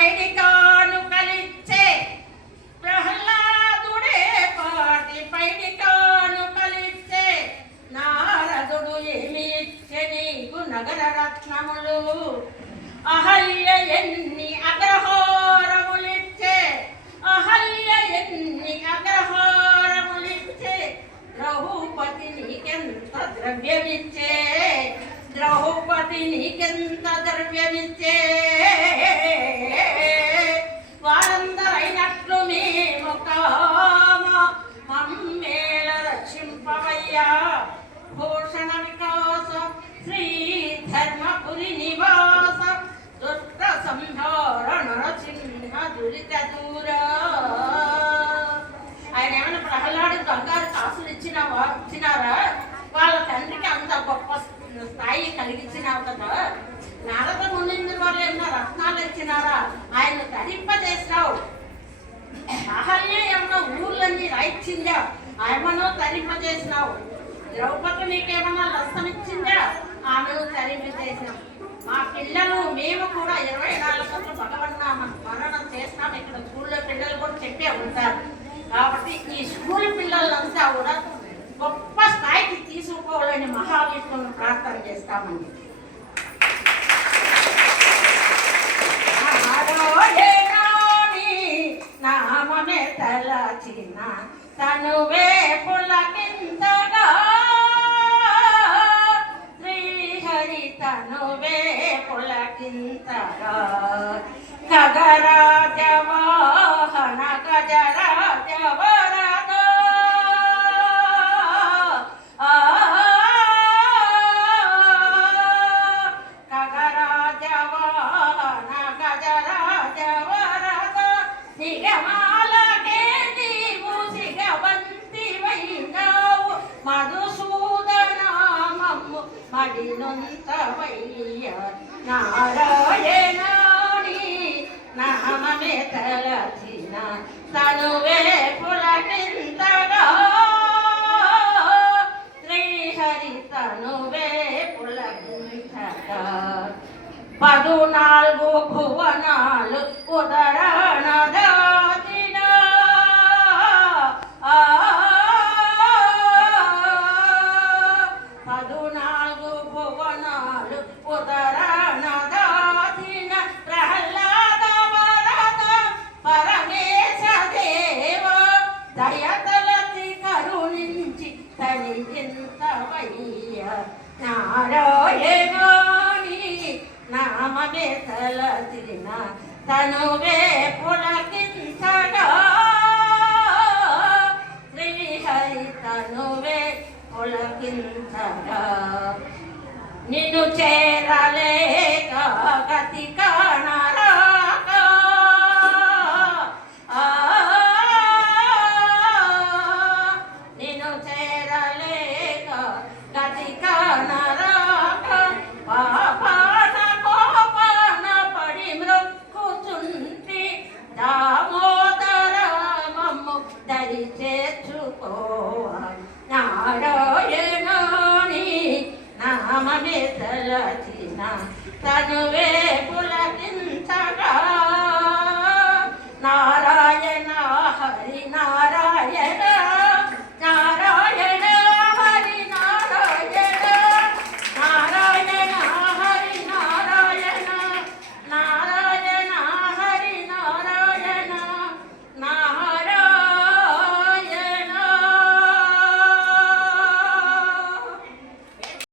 పైడి కానుకలిచ్చే ప్రహ్లాదుడే పాటి పైడి కానుకలిచ్చే నారదుడు ఏమి ఇచ్చే నీకు నగర రత్నములు అహల్య ఎన్ని అగ్రహారములిచ్చే అహల్య ఎన్ని అగ్రహారములిచ్చే ద్రౌపది నీకెంత ద్రవ్యమిచ్చే ద్రౌపది నీకెంత ద్రవ్యమిచ్చే వారందరైనట్లు మేము కామ మమ్మేళ రక్షింపవయ్యా భూషణ వికాస శ్రీ ధర్మపురి నివాస దుష్ట సంహార నరసింహ దురిత దూర. ఆయన ఏమైనా ప్రహ్లాడు బంగారు కాసులు ఇచ్చినారా? వాళ్ళ తండ్రికి అంత గొప్ప స్థాయి కలిగించినావు కదా. నారద మునిందు వాళ్ళు ఏమన్నా రత్నాలు ఇచ్చినారా? ఆయన తరింపజేసినావు. అహల్య ఏమన్నా ఊర్లన్నీ రాయిచ్చిందా? ఆయమను తరింపజేసినావు. ద్రౌపది నీకేమన్నా లస్తం ఇచ్చిందా? ఆమెను తరింపజేసినావు. మా పిల్లలు మేము కూడా 24 భగవన్నామ మరణం చేస్తాం. ఇక్కడ స్కూల్లో పిల్లలు కూడా చెప్పే ఉంటారు. కాబట్టి ఈ స్కూల్ పిల్లలంతా కూడా గొప్ప స్థాయికి తీసుకోవాలని మహావిష్ణువును ప్రార్థన చేస్తామండి. నామమే తలచిన తనువే పులకింతగా శ్రీహరి తనువే పులకింతగా ఖగరాజ వాహన గజరాజ వరద ఖగరాజ వాహన గజరాజ వరద నిగమాలకే నీవు సిగవంతివైనావు మధుసూదనామము మడినొంతవయ్య నారాయణాని నామమే తలచిన తనువే పులకింతగా శ్రీహరి తనువే పులకింతగా 14 భువనాలు ఉదరాణ దాచిన 14 భువనాలు ఉదరాణ దాచిన ప్రహ్లాద వరద పరమేశ దేవ దయతలతి కరుణించి తనింతవయ్య నారాయణాని నామమే తలచిన తనువే పులకింతగా శ్రీహరి తనువే పులకింతగా నిన్ను చేరలేక